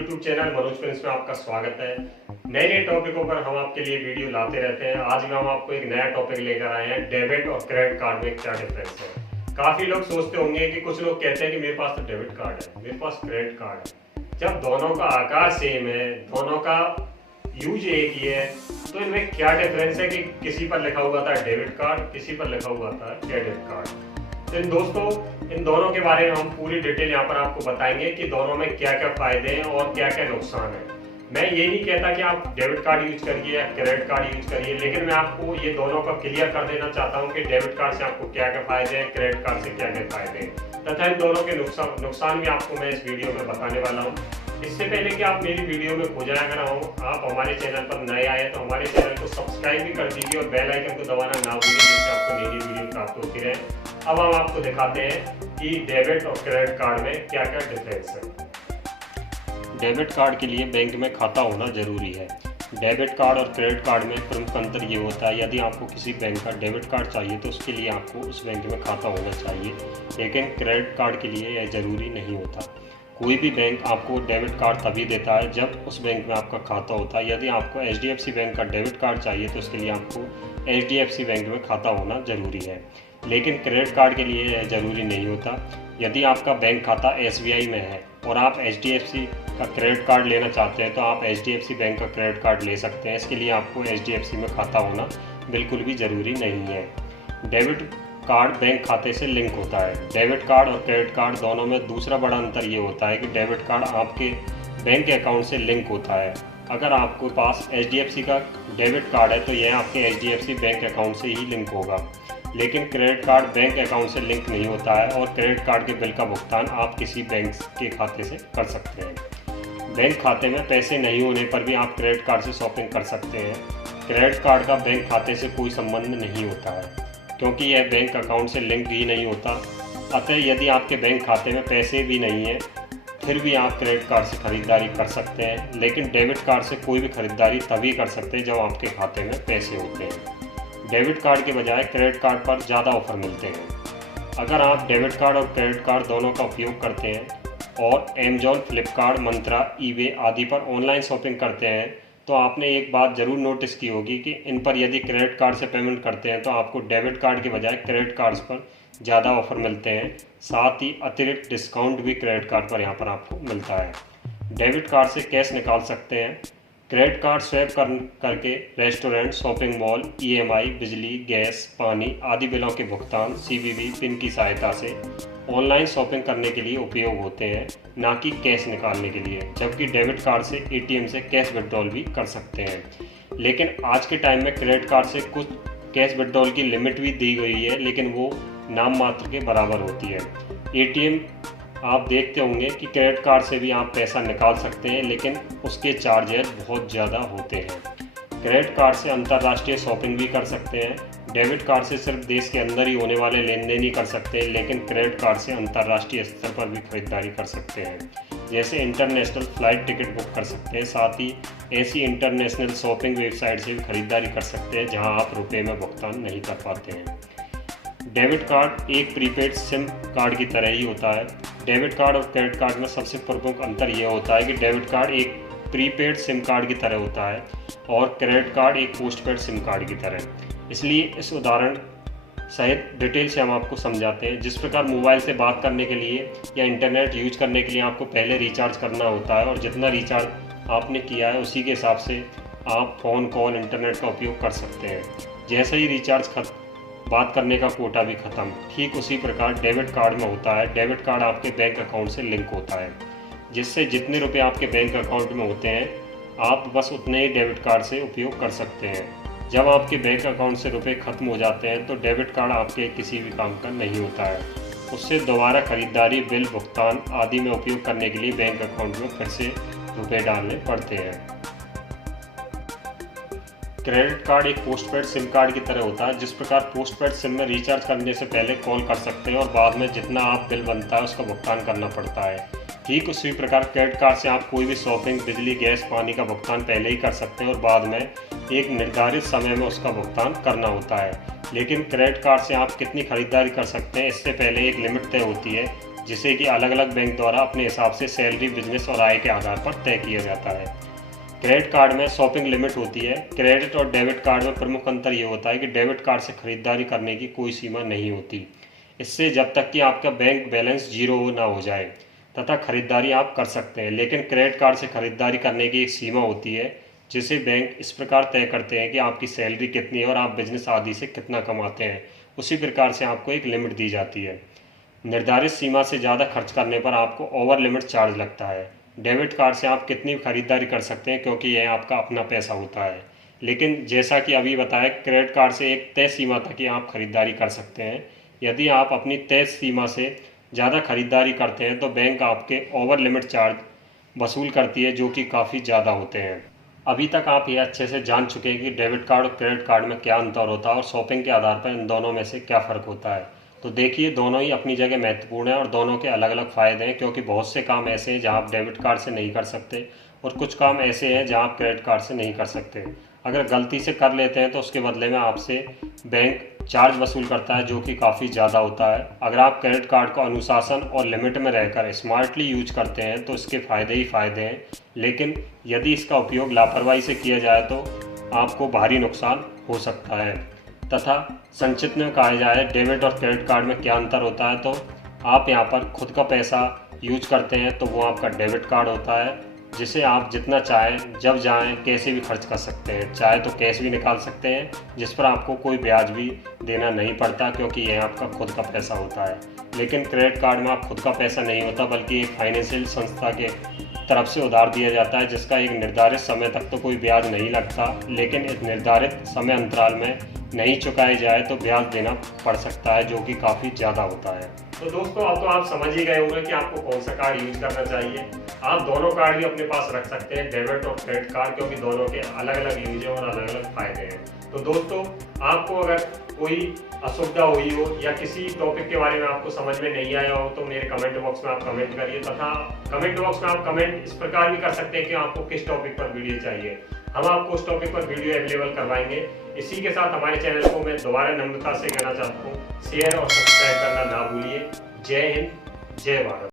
YouTube channel Manoj Prince में आपका स्वागत है। नए नए टॉपिकों पर हम आपके लिए वीडियो लाते रहते हैं। आज में हम आपको एक नया टॉपिक लेकर आए हैं, डेबिट और क्रेडिट कार्ड में क्या डिफरेंस है। काफी लोग सोचते होंगे कि कुछ लोग कहते हैं कि मेरे पास तो डेबिट कार्ड है, मेरे पास क्रेडिट कार्ड है। जब दोनों का आकार सेम है, दोनों का यूज एक ही है, तो इनमें क्या डिफरेंस है कि किसी पर लिखा हुआ था डेबिट कार्ड, किसी पर लिखा हुआ था क्रेडिट कार्ड। तो इन दोनों के बारे में हम पूरी डिटेल यहाँ पर आपको बताएंगे कि दोनों में क्या क्या फायदे हैं और क्या क्या नुकसान है। मैं ये नहीं कहता कि आप डेबिट कार्ड यूज करिए या क्रेडिट कार्ड यूज करिए, लेकिन मैं आपको ये दोनों का क्लियर कर देना चाहता हूँ कि डेबिट कार्ड से आपको क्या क्या फायदे हैं, क्रेडिट कार्ड से क्या क्या फायदे हैं, तथा इन दोनों के नुकसान भी आपको मैं इस वीडियो में बताने वाला हूँ। इससे पहले कि आप मेरी वीडियो में खो जाया अगर आप हमारे चैनल पर नए आए तो हमारे चैनल को सब्सक्राइब भी कर दीजिए और बेल आइकन को दबाना ना भूलिए, जिससे आपको नई नई वीडियो प्राप्त होती रहे। अब हम आपको दिखाते हैं कि डेबिट और क्रेडिट कार्ड में क्या क्या डिफरेंस है। डेबिट कार्ड के लिए बैंक में खाता होना जरूरी है। डेबिट कार्ड और क्रेडिट कार्ड में प्रमुख अंतर ये होता है, यदि आपको किसी बैंक का डेबिट कार्ड चाहिए तो उसके लिए आपको उस बैंक में खाता होना चाहिए, लेकिन क्रेडिट कार्ड के लिए यह जरूरी नहीं होता। कोई भी बैंक आपको डेबिट कार्ड तभी देता है जब उस बैंक में आपका खाता होता है। यदि आपको HDFC बैंक का डेबिट कार्ड चाहिए तो उसके लिए आपको HDFC बैंक में खाता होना जरूरी है, लेकिन क्रेडिट कार्ड के लिए यह जरूरी नहीं होता। यदि आपका बैंक खाता SBI में है और आप HDFC का क्रेडिट कार्ड लेना चाहते हैं तो आप HDFC बैंक का क्रेडिट कार्ड ले सकते हैं। इसके लिए आपको HDFC में खाता होना बिल्कुल भी ज़रूरी नहीं है। डेबिट कार्ड बैंक खाते से लिंक होता है। डेबिट कार्ड और क्रेडिट कार्ड दोनों में दूसरा बड़ा अंतर ये होता है कि डेबिट कार्ड आपके बैंक अकाउंट से लिंक होता है। अगर आपके पास HDFC का डेबिट कार्ड है तो यह आपके HDFC बैंक अकाउंट से ही लिंक होगा, लेकिन क्रेडिट कार्ड बैंक अकाउंट से लिंक नहीं होता है और क्रेडिट कार्ड के बिल का भुगतान आप किसी बैंक के खाते से कर सकते हैं। बैंक खाते में पैसे नहीं होने पर भी आप क्रेडिट कार्ड से शॉपिंग कर सकते हैं। क्रेडिट कार्ड का बैंक खाते से कोई संबंध नहीं होता है, क्योंकि यह बैंक अकाउंट से लिंक ही नहीं होता। अतः यदि आपके बैंक खाते में पैसे भी नहीं हैं फिर भी आप क्रेडिट कार्ड से खरीदारी कर सकते हैं, लेकिन डेबिट कार्ड से कोई भी खरीदारी तभी कर सकते हैं जब आपके खाते में पैसे होते हैं। डेबिट कार्ड के बजाय क्रेडिट कार्ड पर ज़्यादा ऑफर मिलते हैं। अगर आप डेबिट कार्ड और क्रेडिट कार्ड दोनों का उपयोग करते हैं और Amazon, फ्लिपकार्ट, मंत्रा, eBay आदि पर ऑनलाइन शॉपिंग करते हैं तो आपने एक बात ज़रूर नोटिस की होगी कि इन पर यदि क्रेडिट कार्ड से पेमेंट करते हैं तो आपको डेबिट कार्ड के बजाय क्रेडिट कार्ड्स पर ज़्यादा ऑफर मिलते हैं। साथ ही अतिरिक्त डिस्काउंट भी क्रेडिट कार्ड पर यहाँ पर आपको मिलता है। डेबिट कार्ड से कैश निकाल सकते हैं। क्रेडिट कार्ड स्वैप करके रेस्टोरेंट, शॉपिंग मॉल, EMI, बिजली, गैस, पानी आदि बिलों के भुगतान CVV पिन की सहायता से ऑनलाइन शॉपिंग करने के लिए उपयोग होते हैं, ना कि कैश निकालने के लिए। जबकि डेबिट कार्ड से ATM से कैश विड्रॉल भी कर सकते हैं, लेकिन आज के टाइम में क्रेडिट कार्ड से कुछ कैश विड्रॉल की लिमिट भी दी गई है, लेकिन वो नाम मात्र के बराबर होती है। ATM आप देखते होंगे कि क्रेडिट कार्ड से भी आप पैसा निकाल सकते हैं, लेकिन उसके चार्जेस बहुत ज़्यादा होते हैं। क्रेडिट कार्ड से अंतर्राष्ट्रीय शॉपिंग भी कर सकते हैं। डेबिट कार्ड से सिर्फ देश के अंदर ही होने वाले लेन देन ही कर सकते हैं, लेकिन क्रेडिट कार्ड से अंतर्राष्ट्रीय स्तर पर भी खरीदारी कर सकते हैं, जैसे इंटरनेशनल फ्लाइट टिकट बुक कर सकते हैं। साथ ही ऐसी इंटरनेशनल शॉपिंग वेबसाइट से भी खरीदारी कर सकते हैं जहां आप रुपये में भुगतान नहीं कर पाते हैं। डेबिट कार्ड एक प्रीपेड सिम कार्ड की तरह ही होता है। डेबिट कार्ड और क्रेडिट कार्ड में सबसे प्रमुख अंतर यह होता है कि डेबिट कार्ड एक प्रीपेड सिम कार्ड की तरह होता है और क्रेडिट कार्ड एक पोस्टपेड सिम कार्ड की तरह। इसलिए इस उदाहरण सहित डिटेल से हम आपको समझाते हैं। जिस प्रकार मोबाइल से बात करने के लिए या इंटरनेट यूज करने के लिए आपको पहले रिचार्ज करना होता है और जितना रिचार्ज आपने किया है उसी के हिसाब से आप फ़ोन कॉल इंटरनेट का उपयोग कर सकते हैं। जैसे ही रिचार्ज बात करने का कोटा भी ख़त्म, ठीक उसी प्रकार डेबिट कार्ड में होता है। डेबिट कार्ड आपके बैंक अकाउंट से लिंक होता है, जिससे जितने रुपए आपके बैंक अकाउंट में होते हैं आप बस उतने ही डेबिट कार्ड से उपयोग कर सकते हैं। जब आपके बैंक अकाउंट से रुपए ख़त्म हो जाते हैं तो डेबिट कार्ड आपके किसी भी काम का नहीं होता है। उससे दोबारा खरीदारी, बिल भुगतान आदि में उपयोग करने के लिए बैंक अकाउंट में फिर से रुपए डालने पड़ते हैं। क्रेडिट कार्ड एक पोस्टपेड सिम कार्ड की तरह होता है। जिस प्रकार पोस्टपेड सिम में रिचार्ज करने से पहले कॉल कर सकते हैं और बाद में जितना आप बिल बनता है उसका भुगतान करना पड़ता है, ठीक उसी प्रकार क्रेडिट कार्ड से आप कोई भी शॉपिंग, बिजली, गैस, पानी का भुगतान पहले ही कर सकते हैं और बाद में एक निर्धारित समय में उसका भुगतान करना होता है। लेकिन क्रेडिट कार्ड से आप कितनी खरीदारी कर सकते हैं इससे पहले एक लिमिट तय होती है जिसे कि अलग अलग बैंक द्वारा अपने हिसाब से सैलरी, बिजनेस और आय के आधार पर तय किया जाता है। क्रेडिट कार्ड में शॉपिंग लिमिट होती है। क्रेडिट और डेबिट कार्ड में प्रमुख अंतर ये होता है कि डेबिट कार्ड से खरीदारी करने की कोई सीमा नहीं होती। इससे जब तक कि आपका बैंक बैलेंस जीरो ना हो जाए तथा खरीदारी आप कर सकते हैं, लेकिन क्रेडिट कार्ड से खरीदारी करने की एक सीमा होती है जिसे बैंक इस प्रकार तय करते हैं कि आपकी सैलरी कितनी है और आप बिजनेस आदि से कितना कमाते हैं। उसी प्रकार से आपको एक लिमिट दी जाती है। निर्धारित सीमा से ज़्यादा खर्च करने पर आपको ओवर लिमिट चार्ज लगता है। डेबिट कार्ड से आप कितनी खरीदारी कर सकते हैं क्योंकि यह आपका अपना पैसा होता है, लेकिन जैसा कि अभी बताया, क्रेडिट कार्ड से एक तय सीमा तक ही आप खरीदारी कर सकते हैं। यदि आप अपनी तय सीमा से ज़्यादा खरीदारी करते हैं तो बैंक आपके ओवर लिमिट चार्ज वसूल करती है, जो कि काफ़ी ज़्यादा होते हैं। अभी तक आप ये अच्छे से जान चुके हैं कि डेबिट कार्ड और क्रेडिट कार्ड में क्या अंतर होता है और शॉपिंग के आधार पर इन दोनों में से क्या फ़र्क होता है। तो देखिए, दोनों ही अपनी जगह महत्वपूर्ण है और दोनों के अलग अलग फ़ायदे हैं, क्योंकि बहुत से काम ऐसे हैं जहां आप डेबिट कार्ड से नहीं कर सकते और कुछ काम ऐसे हैं जहां आप क्रेडिट कार्ड से नहीं कर सकते। अगर गलती से कर लेते हैं तो उसके बदले में आपसे बैंक चार्ज वसूल करता है, जो कि काफ़ी ज़्यादा होता है। अगर आप क्रेडिट कार्ड को अनुशासन और लिमिट में रहकर स्मार्टली यूज करते हैं तो इसके फ़ायदे ही फ़ायदे हैं, लेकिन यदि इसका उपयोग लापरवाही से किया जाए तो आपको भारी नुकसान हो सकता है। तथा संक्षिप्त में कहा जाए डेबिट और क्रेडिट कार्ड में क्या अंतर होता है, तो आप यहाँ पर खुद का पैसा यूज करते हैं तो वो आपका डेबिट कार्ड होता है, जिसे आप जितना चाहें, जब चाहें, कैसे भी खर्च कर सकते हैं। चाहे तो कैश भी निकाल सकते हैं, जिस पर आपको कोई ब्याज भी देना नहीं पड़ता, क्योंकि यह आपका खुद का पैसा होता है। लेकिन क्रेडिट कार्ड में आप खुद का पैसा नहीं होता, बल्कि एक फाइनेंशियल संस्था के तरफ से उधार दिया जाता है, जिसका एक निर्धारित समय तक तो कोई ब्याज नहीं लगता, लेकिन इस निर्धारित समय अंतराल में नहीं चुकाए जाए तो ब्याज देना पड़ सकता है, जो कि काफ़ी ज़्यादा होता है। तो दोस्तों, अब तो आप समझ ही गए होंगे कि आपको कौन सा कार्ड यूज करना चाहिए। आप दोनों कार्ड भी अपने पास रख सकते हैं, डेबिट और क्रेडिट कार्ड, क्योंकि दोनों के अलग अलग यूज हैं और अलग अलग फायदे हैं। तो दोस्तों, आपको अगर कोई असुविधा हुई हो या किसी टॉपिक के बारे में आपको समझ में नहीं आया हो तो मेरे कमेंट बॉक्स में आप कमेंट करिए, तथा कमेंट बॉक्स में आप कमेंट इस प्रकार भी कर सकते हैं कि आपको किस टॉपिक पर वीडियो चाहिए। हम आपको उस टॉपिक पर वीडियो अवेलेबल करवाएंगे। इसी के साथ हमारे चैनल को मैं दोबारा नम्रता से कहना चाहता हूँ, शेयर और सब्सक्राइब करना ना भूलिए। जय हिंद, जय भारत।